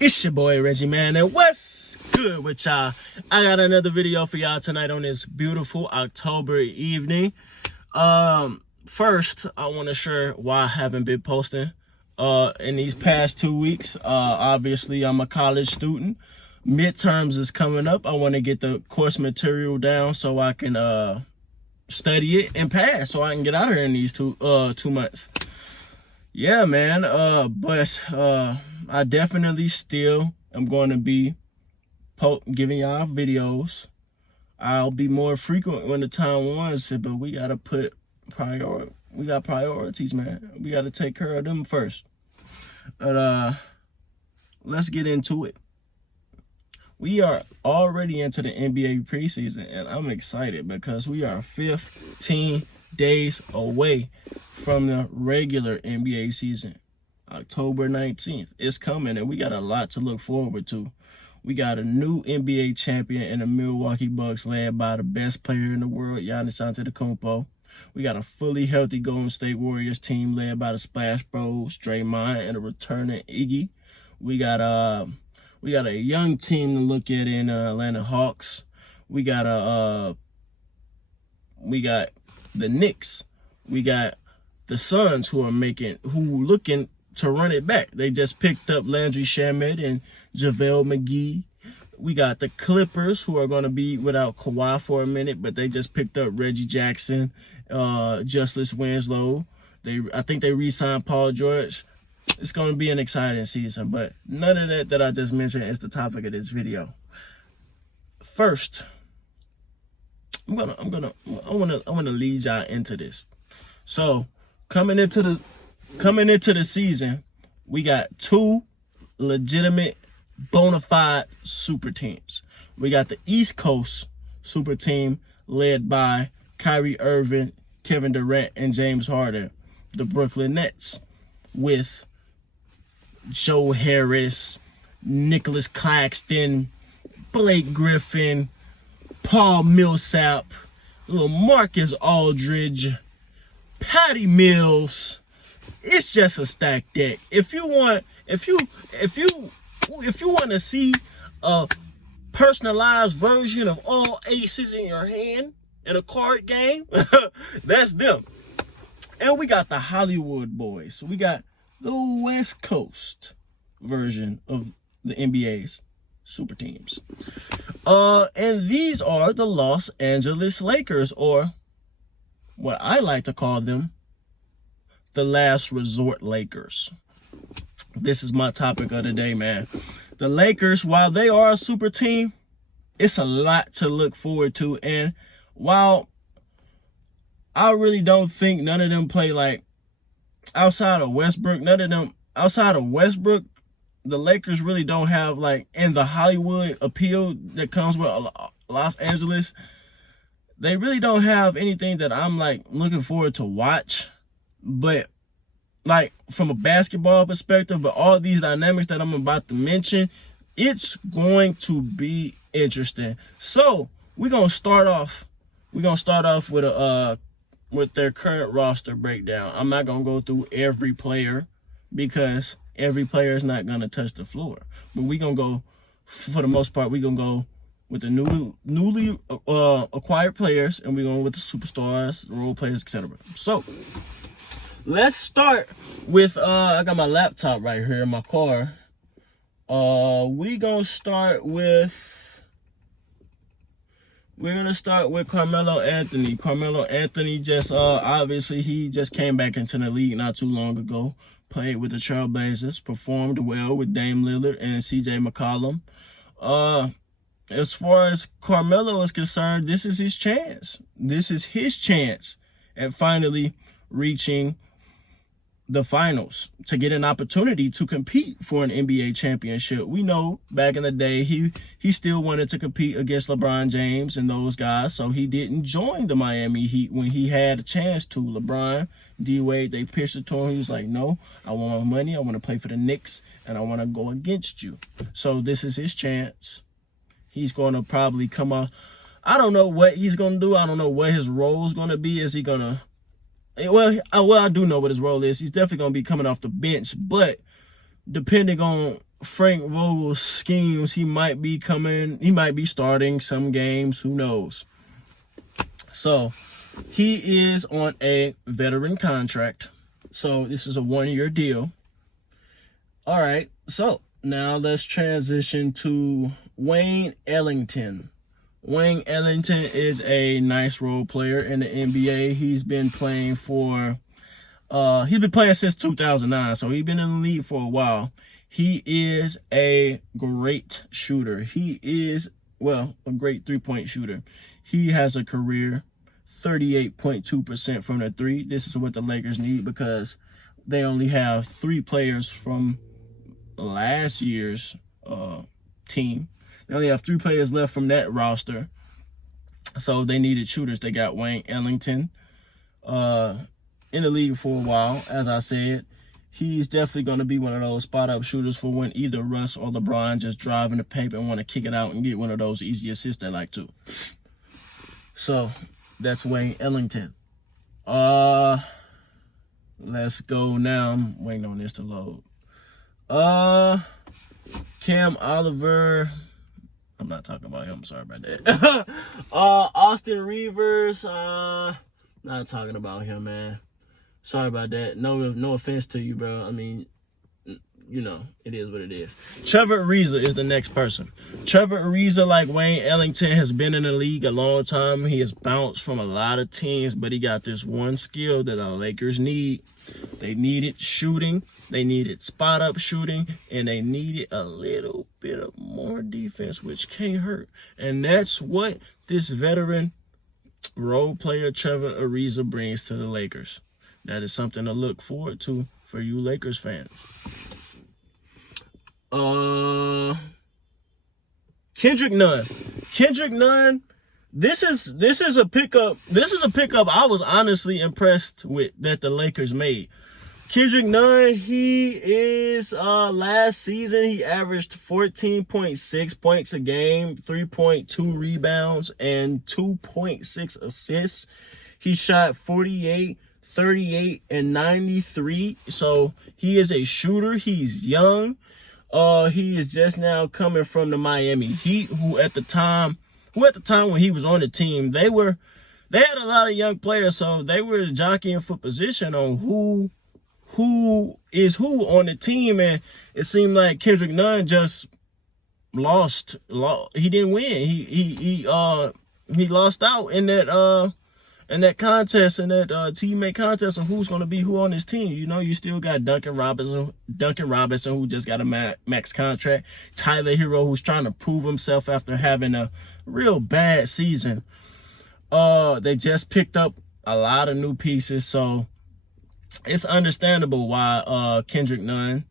It's your boy Reggie, man, and what's good with y'all? I got another video for y'all tonight on this beautiful October evening. First, I want to share why I haven't been posting in these past 2 weeks. Obviously, I'm a college student. Midterms is coming up. I want to get the course material down so I can study it and pass, so I can get out of here in these 2 months. Yeah, man. But I definitely still am going to be giving y'all videos. I'll be more frequent when the time warrants it, but we gotta put we got priorities, man. We gotta take care of them first. But let's get into it. We are already into the NBA preseason, and I'm excited because we are 15 days away from the regular NBA season. October 19th. It's coming, and we got a lot to look forward to. We got a new NBA champion in the Milwaukee Bucks led by the best player in the world, Giannis Antetokounmpo. We got a fully healthy Golden State Warriors team led by the Splash Bros, Draymond, and a returning Iggy. We got a young team to look at in Atlanta Hawks. We got the Knicks. We got the Suns who looking to run it back. They just picked up Landry Shamet and JaVale McGee. We got the Clippers who are going to be without Kawhi for a minute, but they just picked up Reggie Jackson, Justice Winslow. I think they re-signed Paul George. It's going to be an exciting season, but none of that I just mentioned is the topic of this video. First, I want to lead y'all into this. So, coming into the season, we got 2 legitimate, bona fide super teams. We got the East Coast super team led by Kyrie Irving, Kevin Durant, and James Harden. The Brooklyn Nets with Joe Harris, Nicholas Claxton, Blake Griffin, Paul Millsap, little Marcus Aldridge, Patty Mills. It's just a stacked deck. If you want to see a personalized version of all aces in your hand in a card game, that's them. And we got the Hollywood boys. So we got the West Coast version of the NBA's super teams. And these are the Los Angeles Lakers, or what I like to call them, the last resort Lakers. This is my topic of the day, man. The Lakers, while they are a super team, it's a lot to look forward to. And while I really don't think none of them play like outside of Westbrook, the Lakers really don't have like in the Hollywood appeal that comes with Los Angeles. They really don't have anything that I'm like looking forward to watch. But like from a basketball perspective, but all these dynamics that I'm about to mention, it's going to be interesting. So we're gonna start off with their current roster breakdown. I'm not gonna go through every player because every player is not gonna touch the floor. But we're gonna go, for the most part, we're gonna go with the newly acquired players, and we're going with the superstars, role players, etc. So let's start with I got my laptop right here in my car. We're gonna start with Carmelo Anthony. Carmelo Anthony just obviously he just came back into the league not too long ago. Played with the Trailblazers, performed well with Dame Lillard and CJ McCollum. As far as Carmelo is concerned, this is his chance. This is his chance at finally reaching the finals to get an opportunity to compete for an NBA championship. We know back in the day, he still wanted to compete against LeBron James and those guys, so he didn't join the Miami Heat when he had a chance to. LeBron, D-Wade, they pitched it to him. He was like, no, I want my money. I want to play for the Knicks, and I want to go against you. So this is his chance. He's going to probably come out. I don't know what he's going to do. I don't know what his role is going to be. Is he going to... Well, I do know what his role is. He's definitely going to be coming off the bench, but depending on Frank Vogel's schemes, he might be starting some games, who knows. So he is on a veteran contract. So this is a 1-year deal. All right, so now let's transition to Wayne Ellington. Wayne Ellington is a nice role player in the NBA. He's been playing since 2009, so he's been in the league for a while. He is a great shooter. He is, a great three-point shooter. He has a career 38.2% from the three. This is what the Lakers need because they only have 3 players from last year's team. They only have 3 players left from that roster. So they needed shooters. They got Wayne Ellington in the league for a while. As I said, he's definitely going to be one of those spot-up shooters for when either Russ or LeBron just drive in the paint and want to kick it out and get one of those easy assists they like to. So that's Wayne Ellington. Let's go now. I'm waiting on this to load. Cam Oliver. I'm not talking about him. Sorry about that. Austin Reavers. Not talking about him, man. Sorry about that. No offense to you, bro. I mean, you know, it is what it is. Trevor Ariza is the next person. Trevor Ariza, like Wayne Ellington, has been in the league a long time. He has bounced from a lot of teams, but he got this one skill that the Lakers need. They needed shooting. They needed spot-up shooting, and they needed a little bit of more defense, which can't hurt. And that's what this veteran role player Trevor Ariza brings to the Lakers. That is something to look forward to for you Lakers fans. Kendrick Nunn. Kendrick Nunn, this is a pickup. This is a pickup I was honestly impressed with that the Lakers made. Kendrick Nunn, he is last season he averaged 14.6 points a game, 3.2 rebounds, and 2.6 assists. He shot 48, 38, and 93. So he is a shooter. He's young. He is just now coming from the Miami Heat, who at the time when he was on the team, they had a lot of young players, so they were jockeying for position on who is who on the team, and it seemed like Kendrick Nunn just lost. He didn't win. He lost out in that contest, in that teammate contest of who's going to be who on his team. You know, you still got Duncan Robinson, who just got a max contract. Tyler Hero, who's trying to prove himself after having a real bad season. They just picked up a lot of new pieces, so it's understandable why Kendrick Nunn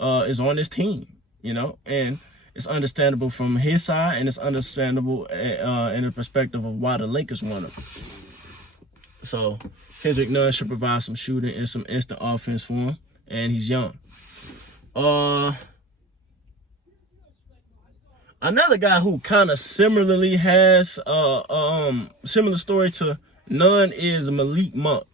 is on this team, you know, and it's understandable from his side, and it's understandable in the perspective of why the Lakers want him. So Kendrick Nunn should provide some shooting and some instant offense for him, and he's young. Another guy who kind of similarly has similar story to Nunn is Malik Monk.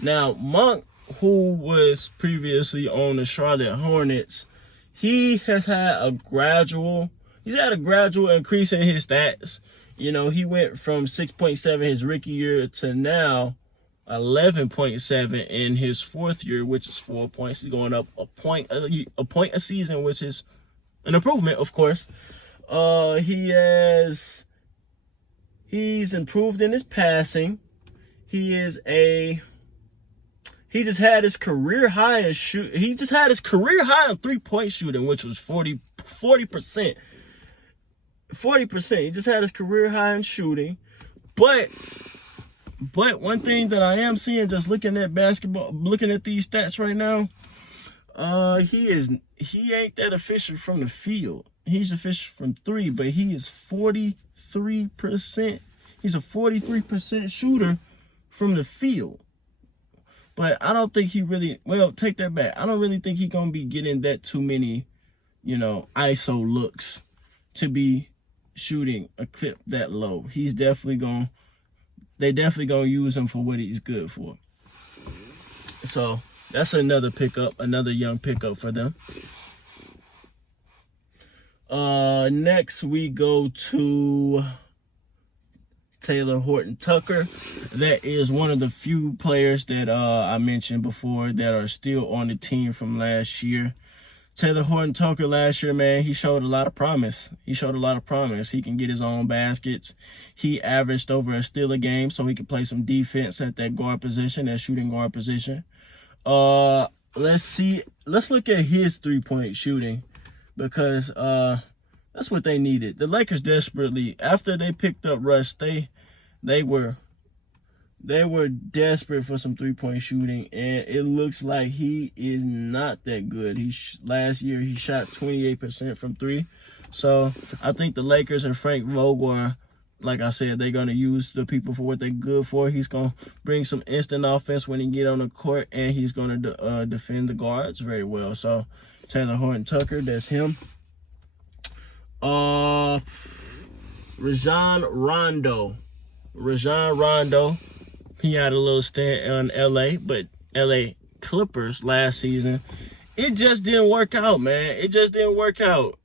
Now, Monk, who was previously on the Charlotte Hornets, he has had a gradual increase in his stats. You know, he went from 6.7 his rookie year to now 11.7 in his fourth year, which is 4 points. He's going up a point a season, which is an improvement, of course. He's improved in his passing. He just had his career high in He just had his career high in 3-point shooting, which was 40%. 40%. He just had his career high in shooting. But one thing that I am seeing, just looking at basketball, looking at these stats right now, he ain't that efficient from the field. He's efficient from 3, but he is 43%. He's a 43% shooter from the field. But I don't think he really, take that back. I don't really think he's going to be getting that too many, ISO looks to be shooting a clip that low. They definitely going to use him for what he's good for. So that's another pickup, another young pickup for them. Next we go to Taylor Horton-Tucker. That is one of the few players that I mentioned before that are still on the team from last year. Taylor Horton-Tucker last year, man, he showed a lot of promise. He can get his own baskets. He averaged over a steal a game, so he could play some defense at that guard position, that shooting guard position. Let's look at his three-point shooting, because that's what they needed. The Lakers desperately, after they picked up Russ, they were desperate for some three-point shooting, and it looks like he is not that good. Last year he shot 28% from three. So I think the Lakers and Frank Vogel are, like I said, they're gonna use the people for what they're good for. He's gonna bring some instant offense when he get on the court, and he's gonna defend the guards very well. So Taylor Horton-Tucker, that's him. Rajon Rondo. He had a little stint in LA, but LA Clippers last season, it just didn't work out, man. It just didn't work out.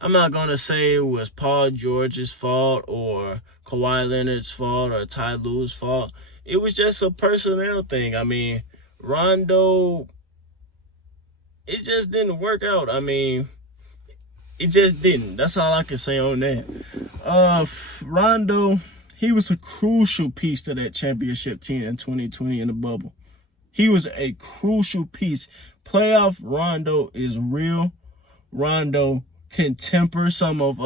I'm not going to say it was Paul George's fault or Kawhi Leonard's fault or Ty Lue's fault. It was just a personnel thing. I mean, Rondo, it just didn't work out. I mean, it just didn't. That's all I can say on that. Rondo, he was a crucial piece to that championship team in 2020 in the bubble. He was a crucial piece. Playoff Rondo is real. Rondo can temper some of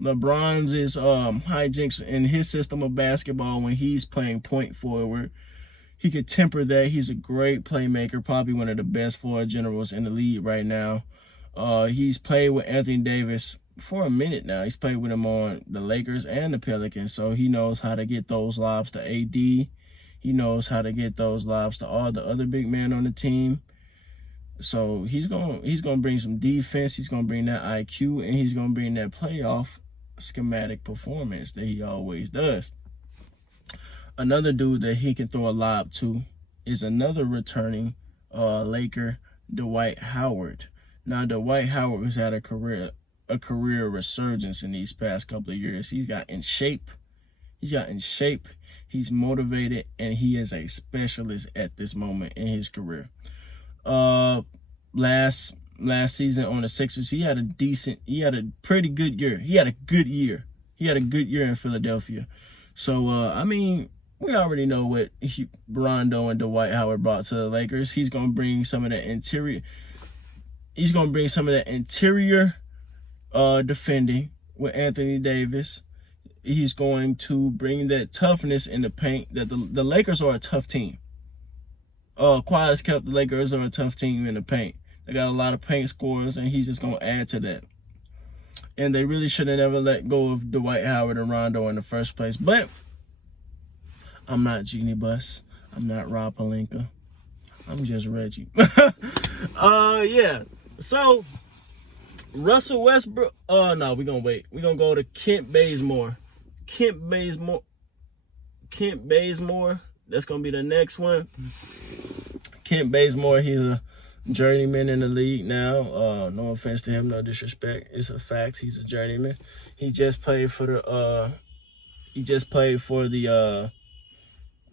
LeBron's hijinks in his system of basketball when he's playing point forward. He could temper that. He's a great playmaker, probably one of the best floor generals in the league right now. He's played with Anthony Davis for a minute now. He's played with him on the Lakers and the Pelicans, so he knows how to get those lobs to AD. He knows how to get those lobs to all the other big men on the team. So he's gonna bring some defense. He's gonna bring that IQ, and he's gonna bring that playoff schematic performance that he always does. Another dude that he can throw a lob to is another returning Laker, Dwight Howard. Now, Dwight Howard has had a career resurgence in these past couple of years. He's got in shape. He's motivated, and he is a specialist at this moment in his career. Last season on the Sixers, he had a pretty good year. He had a good year in Philadelphia. So, I mean, we already know what Rondo and Dwight Howard brought to the Lakers. He's going to bring some of that interior. He's going to bring some of that interior defending with Anthony Davis. He's going to bring that toughness in the paint. That the Lakers are a tough team. Quiet as kept, the Lakers are a tough team in the paint. They got a lot of paint scorers, and he's just going to add to that. And they really should have never let go of Dwight Howard and Rondo in the first place. But I'm not Jeannie Buss. I'm not Rob Pelinka. I'm just Reggie. Yeah. So, Russell Westbrook. No, we're going to wait. We're going to go to Kent Bazemore. Kent Bazemore. That's going to be the next one. Kent Bazemore, he's a journeyman in the league now. No offense to him, no disrespect. It's a fact. He's a journeyman. He just played for the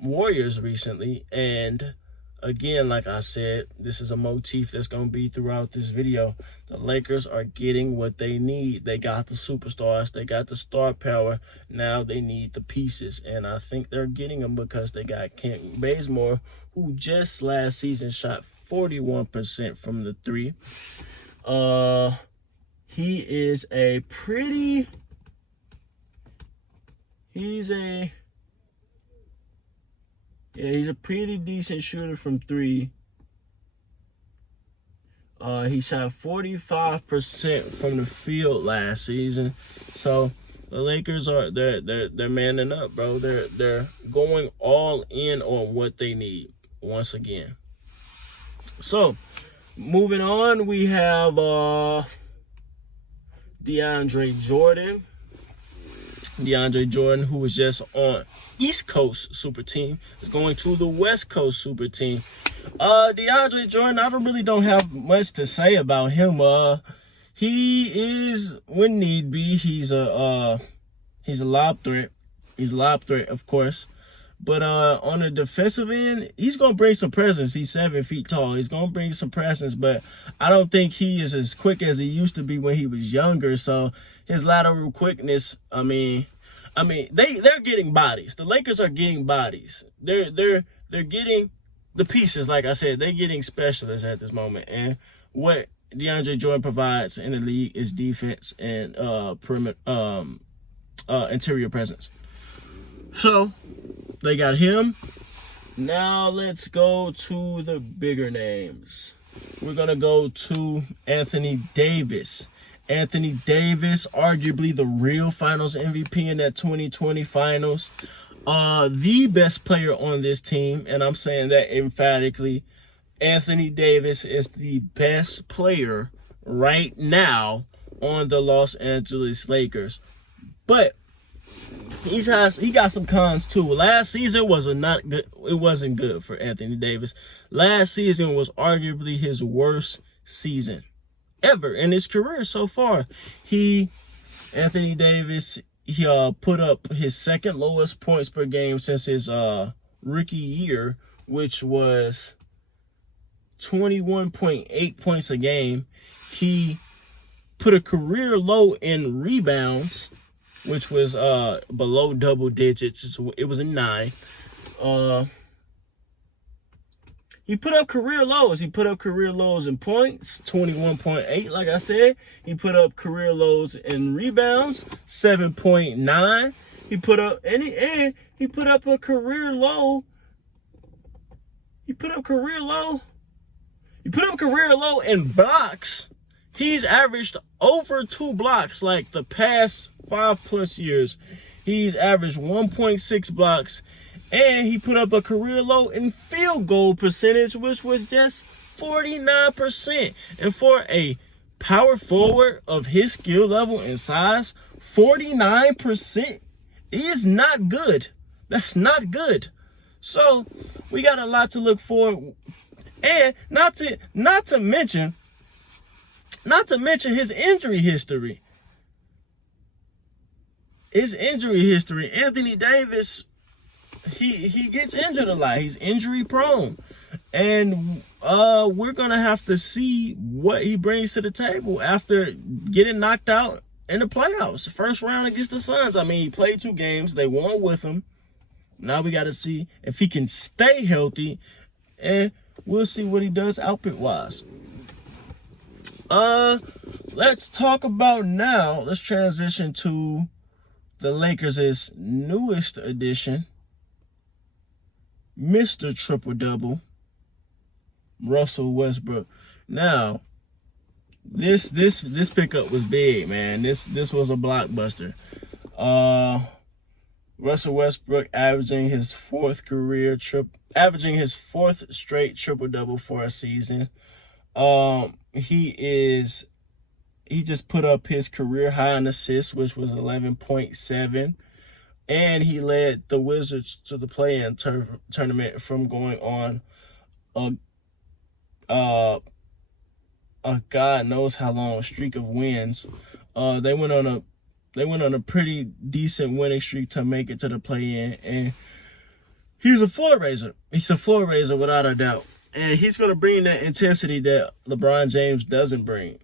Warriors recently, and again, like I said, this is a motif that's going to be throughout this video. The Lakers are getting what they need. They got the superstars. They got the star power. Now they need the pieces, and I think they're getting them because they got Kent Bazemore, who just last season shot 41% from the three. He is a pretty... He's a pretty decent shooter from three. He shot 45% from the field last season. So the Lakers they're manning up, bro. They're going all in on what they need once again. So moving on, we have DeAndre Jordan. DeAndre Jordan, who was just on East Coast Super Team, is going to the West Coast Super Team. DeAndre Jordan, I really don't have much to say about him. he is, when need be, he's a lob threat. He's a lob threat, of course. But on the defensive end, he's going to bring some presence. He's 7 feet tall. He's going to bring some presence, but I don't think he is as quick as he used to be when he was younger. So his lateral quickness, I mean, they're getting bodies. The Lakers are getting bodies. They're getting the pieces, like I said. They're getting specialists at this moment. And what DeAndre Jordan provides in the league is defense and interior presence. So they got him. Now let's go to the bigger names. We're going to go to Anthony Davis. Anthony Davis, arguably the real finals MVP in that 2020 finals. The best player on this team, and I'm saying that emphatically. Anthony Davis is the best player right now on the Los Angeles Lakers. But he got some cons too. Last season not good. It wasn't good for Anthony Davis. Last season was arguably his worst season ever in his career so far. Anthony Davis, he put up his second lowest points per game since his rookie year, which was 21.8 points a game. He put a career low in rebounds, which was below double digits. It was a 9. He put up career lows. He put up career lows in points, 21.8, like I said. He put up career lows in rebounds, 7.9. He put up he put up a career low. He put up career low in blocks. He's averaged over 2 blocks like the past 5+ years. He's averaged 1.6 blocks, and he put up a career low in field goal percentage, which was just 49%. And for a power forward of his skill level and size, 49% is not good. That's not good. So we got a lot to look for, and not to mention his injury history. Anthony Davis, he gets injured a lot. He's injury prone. And we're going to have to see what he brings to the table after getting knocked out in the playoffs. First round against the Suns. I mean, he played 2 games. They won with him. Now we got to see if he can stay healthy, and we'll see what he does output-wise. Let's talk about now. Let's transition to the Lakers' newest addition, Mr. Triple-Double, Russell Westbrook. Now, this pickup was big, man. This was a blockbuster. Russell Westbrook averaging his 4th straight triple-double for a season. He just put up his career high in assists, which was 11.7. And he led the Wizards to the play-in tournament from going on a God knows how long streak of wins. They went on a pretty decent winning streak to make it to the play-in, and he's a floor raiser. He's a floor raiser without a doubt. And he's going to bring that intensity that LeBron James doesn't bring.